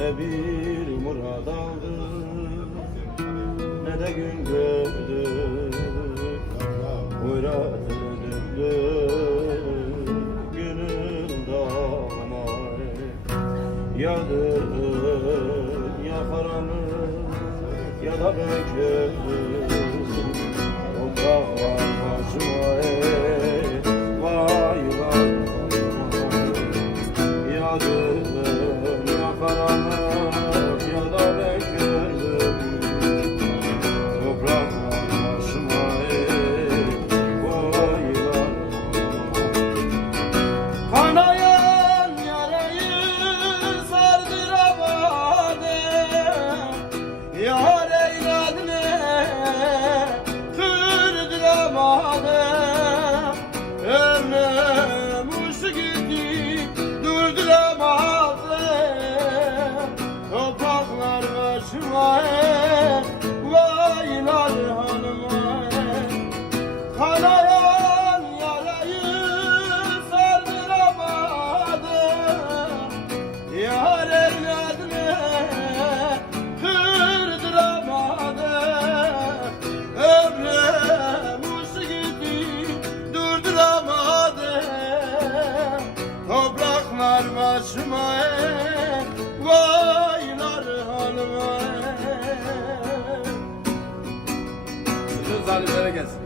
Ne bir murad aldım, ne de gün gördüm. Hoyrat edildi gönül dağlamay. Yadın ya karanlık ya da bekledim. Topraklar başıma vay vay. Yadın ya karanlık ya da bekledim. Topraklar başıma vay vay. Kanayan yarayı sardıramadım. Yar eyledin kırdıramadım. Ömrüm uçtu gitti durduramadım. Topraklar başıma vaylar hanıma. Kanayan yarayı sardıramadım. Yar eyledin kırdıramadım. Ömrüm uçtu gitti durduramadım. Topraklar başıma vaylar halıma. Bütün zalimlere gelsin.